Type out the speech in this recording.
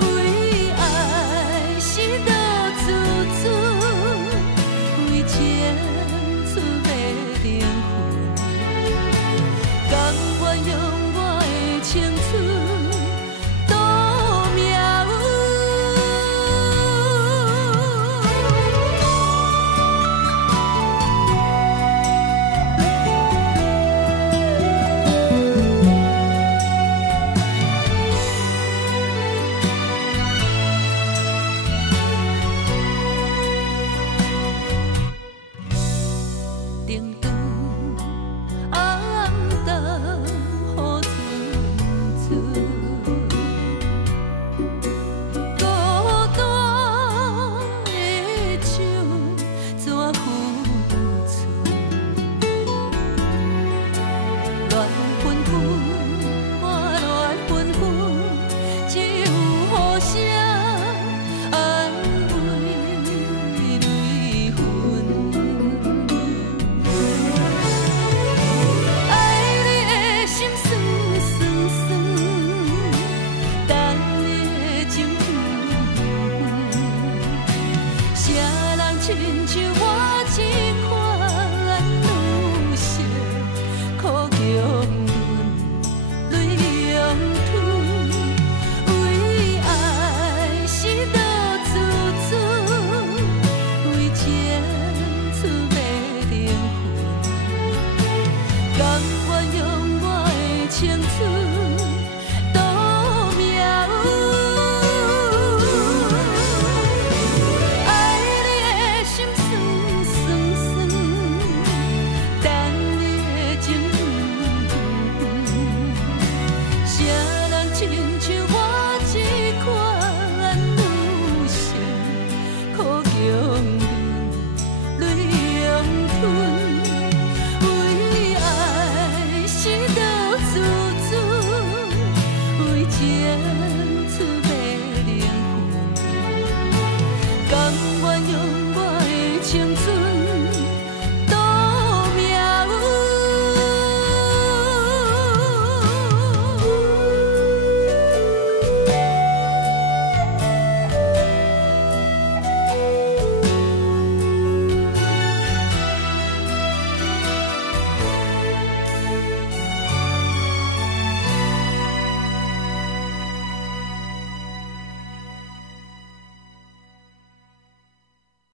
为爱是落珠珠，为情出要灵魂，甘愿用我的青春赌命运。灯光暗淡，雨阵阵，孤单的手怎付出？乱纷纷，我乱纷纷，只有互相安慰泪痕。爱你的心酸酸酸，等你的情远。谁人亲像我这款女性，苦强忍，泪涌吞。为爱是落珠珠，为情出要灵魂。甘愿用我的青春